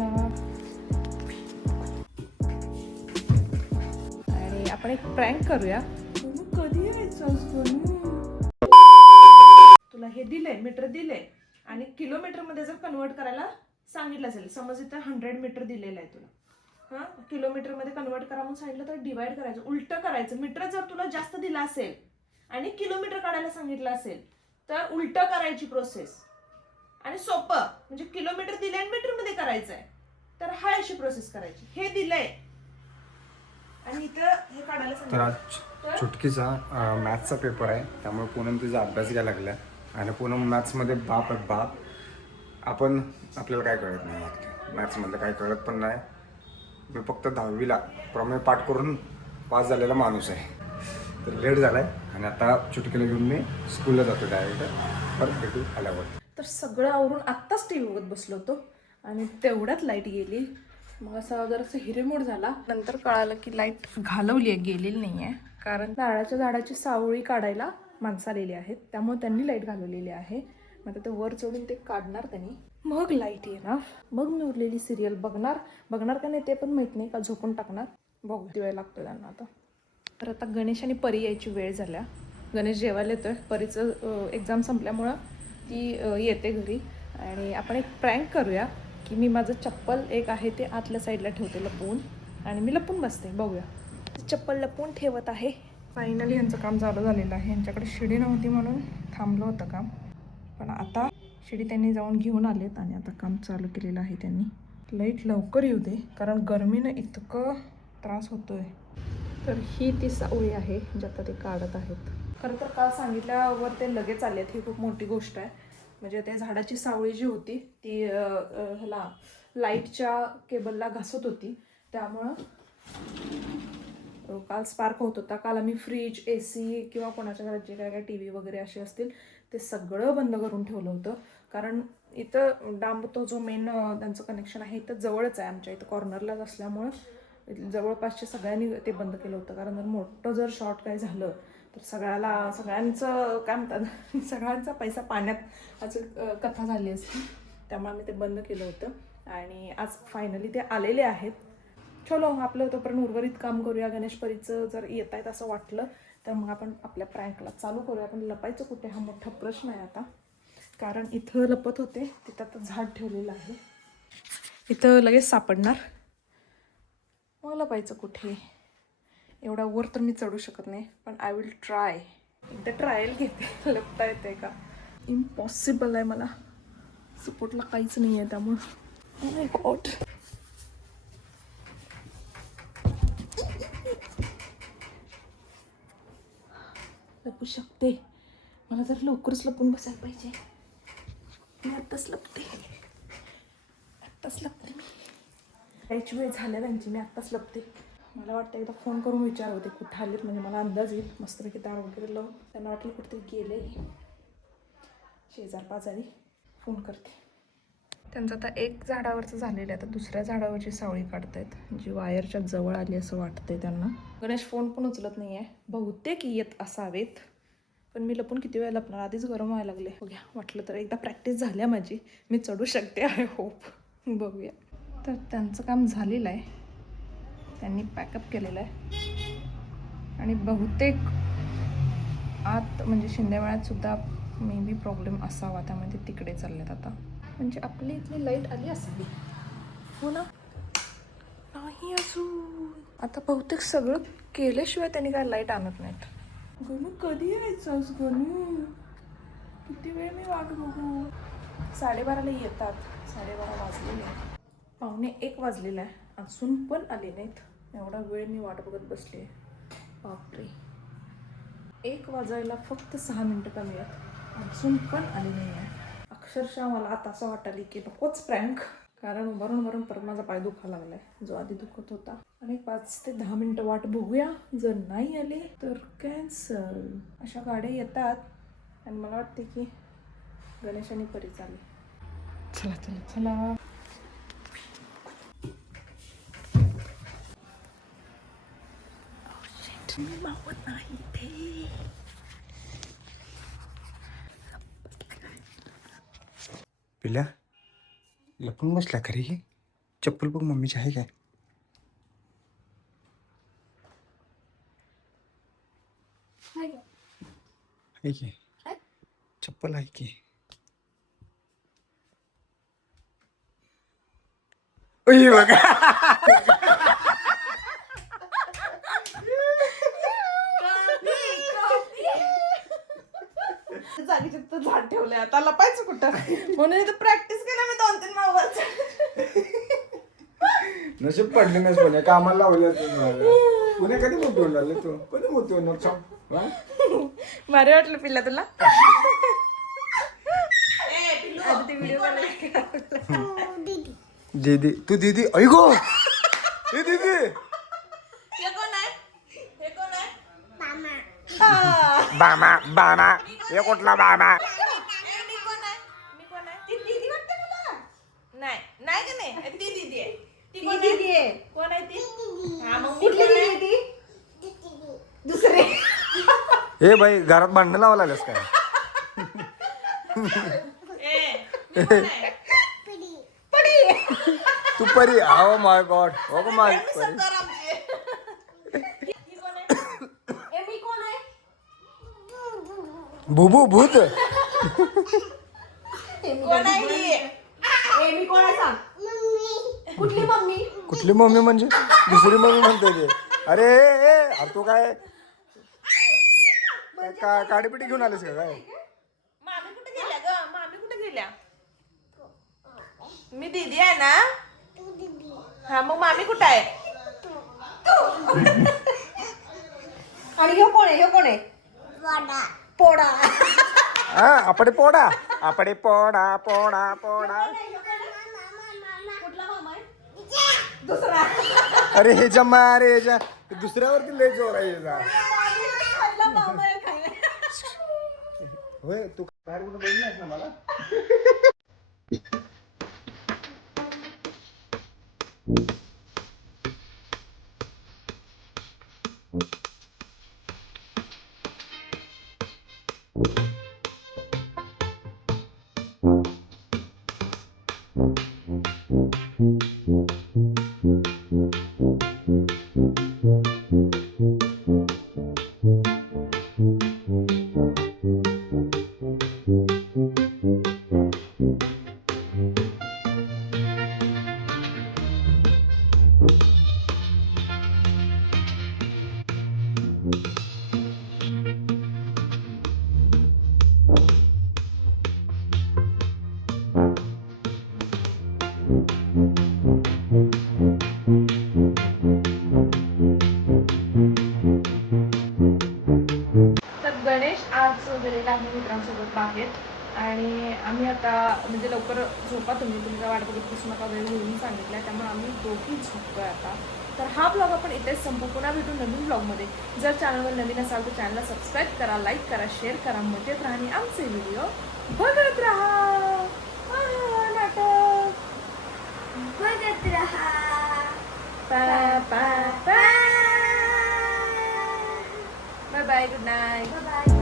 चला आणि आपण एक प्रँक करूया. कधी यायचं? तुला हे दिलंय, मीटर दिलंय आणि किलोमीटर मध्ये जर कन्वर्ट करायला सांगितलं असेल, समज इथं 100 मीटर दिलेलं आहे तुला, हा किलोमीटर मध्ये कन्वर्ट करा म्हणून सांगितलं तर डिवाइड करायचं, उलटं करायचं. मीटर जर तुला जास्त दिला असेल आणि किलोमीटर काढायला सांगितलं असेल तर उलटं करायची प्रोसेस. आणि सोपं म्हणजे किलोमीटर दिले आणि मीटर मध्ये करायचंय तर हा अशी प्रोसेस करायची. हे दिलंय आणि इथं हे काढायला तर सांगितलं. आज चुटकीचा मॅथ्सचा पेपर आहे, त्यामुळे पूनम तिचा अभ्यास घ्यायला लागला आणि पूनम मॅथ्समध्ये बाप आहे बाप. आपल्याला काय कळत नाही यातलं, मॅथ्समधलं काय कळत पण नाही. मी फक्त 10वीला प्रमेय पाठ करून पास झालेला माणूस आहे. तर लेट झाला आहे आणि आता चुटकीला घेऊन मी स्कूलला जातो डायरेक्ट, परत भेटू आल्यावर. तर सगळं आवरून आत्ताच टी व्ही बघत बसलो होतो आणि तेवढ्यात लाईट गेली. मग असा जरासा हिरेमोड झाला. नंतर कळालं की लाईट घालवली आहे, गेलेली नाही आहे, कारण नारळाच्या झाडाची सावळी काढायला माणसं आलेली आहेत, त्यामुळे त्यांनी लाईट घालवलेली आहे. मग ते वर चढून ते काढणार त्यांनी, मग लाईट येणार, मग मी उरलेली सिरियल बघणार का नाही ते पण माहीत नाही, का झोपून टाकणार बघू. किती वेळ लागतो त्यांना आता. तर आता गणेश आणि परी यायची वेळ झाल्या. गणेश जेवायला येतोय, परीचं एक्झाम संपल्यामुळं ती येते घरी. आणि आपण एक प्रँक करूया की मी माझं चप्पल एक आहे ते आतल्या साईडला ठेवते लपवून आणि मी लपून बसते. बघूया. चप्पल लपवून ठेवत आहे. फायनली यांचं काम चालू झालेलं आहे. यांच्याकडे शिडी नव्हती म्हणून थांबलं होतं काम, पण आता शिडी त्यांनी जाऊन घेऊन आलेत आणि आता काम चालू केलेलं आहे त्यांनी. लाईट लवकर येऊ दे, कारण गरमीनं इतकं त्रास होतोय. तर ही ती सावळी आहे जी आता ते काढत आहेत. खरं तर काल सांगितल्यावर ते लगेच आलेत, ही खूप मोठी गोष्ट आहे. म्हणजे ते झाडाची सावळी जी होती ती ह्याला लाईटच्या केबलला घासत होती, त्यामुळं काल स्पार्क होत होता. काल आम्ही फ्रीज, AC किंवा कोणाच्या घरात जे काय TV वगैरे असे असतील ते सगळं बंद करून ठेवलं होतं. कारण इथं डांब तो जो मेन त्यांचं कनेक्शन आहे इथं जवळच आहे, आमच्या इथं कॉर्नरलाच असल्यामुळं जवळपासच्या सगळ्यांनी ते बंद केलं होतं. कारण जर मोठं जर शॉर्ट काय झालं तर सगळ्यांचं काय म्हणतात सगळ्यांचा पैसा पाण्यात असं कथा झाली असती. त्यामुळे आम्ही ते बंद केलं होतं आणि आज फायनली ते आलेले आहेत. चलो आपलं तोपर्यंत उर्वरित काम करूया. गणेशपरीचं जर येत आहेत असं वाटलं तर मग आपण आपल्या प्रँकला चालू करूया. आपण लपायचं कुठे हा मोठा प्रश्न आहे आता, कारण इथं लपत होते तिथं आता झाड ठेवलेलं आहे, इथं लगेच सापडणार. मग लपायचं कुठे? एवढा वर तर मी चढू शकत नाही, पण आय विल ट्राय. एकदा ट्रायल घेते लपता येते का. इम्पॉसिबल आहे, मला सपोर्टला काहीच नाही आहे त्यामुळं. Oh my God. लपू शकते, मला जर लवकरच लपून बसायला पाहिजे. मी आत्ताच लपते मी. यायची वेळ झाल्या त्यांची, मी आत्ताच लपते. मला वाटतं एकदा फोन करून विचारवते कुठं आलेत, म्हणजे मला अंदाज येईल. मस्तपैकी दार वगैरे लावून त्यांना वाटलं कुठेतरी गेले शेजार पाजारी. फोन करते. त्यांचं आता एक झाडावरचं झालेलं आहे, आता दुसऱ्या झाडावरची सावळी काढतायत, जी वायरच्या जवळ आली असं वाटतंय त्यांना. गणेश फोन पण उचलत नाही आहे, बहुतेक येत असावेत, पण मी लपून किती वेळ लपणार, आधीच गरम व्हायला लागले. बघूया, वाटलं तर एकदा प्रॅक्टिस झाल्या माझी, मी चढू शकते. I hope. बघूया. तर त्यांचं काम झालेलं आहे, त्यांनी पॅकअप केलेलं आहे आणि बहुतेक आत म्हणजे शिंदेवाळ्यात सुद्धा मे बी प्रॉब्लेम असावा, त्यामुळे ते तिकडे चाललेत आता. म्हणजे आपली इथली लाईट आली असावी, हो ना? नाही अजून. आता बहुतेक सगळं केल्याशिवाय त्यांनी काय लाईट आणत नाहीत. गणू कधी यायचंस गणू? किती वेळ मी वाट बघू. 12:30ला येतात, 12:30 वाजलेले, 12:45 वाजलेला आहे, अजून पण आले नाहीत. एवढा वेळ मी वाट बघत बसले. बापरे, 1 वाजायला फक्त 6 मिनटं कमी आहेत, अजून पण आले नाही आहे. अक्षरशः मला आता असं वाटायला की नकोच प्रँक, कारण उभारून परत माझा पाय दुखायला लागलाय, जो आधी दुखत होता. आणि 5 ते 10 मिनटं वाट बघूया, जर नाही आले तर कॅन्सल. अशा गाड्या येतात आणि मला वाटते की गणेश आणि परी चालेल. चला चला चला. मावत नाही ते. पिल्या लपून बसला खरी. चप्पल बघ मम्मीची आहे काय? आहे की चप्पल आहे की. ओय बघा. जागेचे तर झाड ठेवलंय आता लपायचं कुठं म्हणून इथं प्रॅक्टिस केलं मी 2-3 मावरचं. नशीब पडले नाहीस पुणे कामाला लावले पुणे कधी मोठी होऊन राहिले तू कधी मोठी होणार सांग हा? भारी वाटलं पिल्ला तुला? आता ते व्हिडिओ दीदी तू दीदी ऐगो हे दीदी हे कोण आहे? हे कोण आहे? बामा बामा हे कुठला बामा? मी कोण आहे? मी कोण आहे? ती दीदी वाटते मला. नाही नाही का नाही ती दीदी आहे. ती कोण आहे? कोण आहे ती? हा मग मी कोण आहे? ती दुसरे. हे बाई घरात भांडणं लावायला आलेस काय? मी कोण आहे? पडी. तू परी oh my God oh my परी सरदार आमची. ही कोण आहे? ए मी कोण आहे? बुबू भूत कोण आहे ही? ए मी कोण आहे सांग? कुठली मम्मी? कुठली मम्मी म्हणजे दुसरी मम्मी म्हणते ते. अरे अरे तू काय काडीपिटी घेऊन आलीस का काय? मामी कुठे गेल्या ग? मामी कुठे गेल्या? मी दीदी आहे ना? हा मग मामी कुठे आहे? आणि ह्यो कोण आहे? ह्यो कोण आहे? पोडा. हा आपडे पोडा आपडे पोडा पोडा पोडा. कुठला मामा आहे? दुसरा. अरे ह्याच्या मारे ह्याच्या दुसऱ्यावरती लय जोर आहे ह्याचा. पहिला मामा आहे काय? होय तू बाहेर कुठं बघ नाहीस ना मला. तर गणेश आज गेलेला आहे मित्रांसोबत बाहेर आणि आम्ही आता म्हणजे लवकर झोपा तुम्ही तुमच्या वाट बघत बसू नका वेळ होऊन सांगितलं त्यामुळे आम्ही दोघी झोपतोय आता. तर हा ब्लॉग आपण इथेच संपू. पुन्हा भेटू नवीन ब्लॉगमध्ये. जर चॅनलवर नवीन असाल तर चॅनलला सबस्क्राईब करा, लाईक करा, शेअर करा, मजेत राहा आणि आमचे व्हिडिओ बघत राहा. नाटक बघत राहा. Bye bye, good night.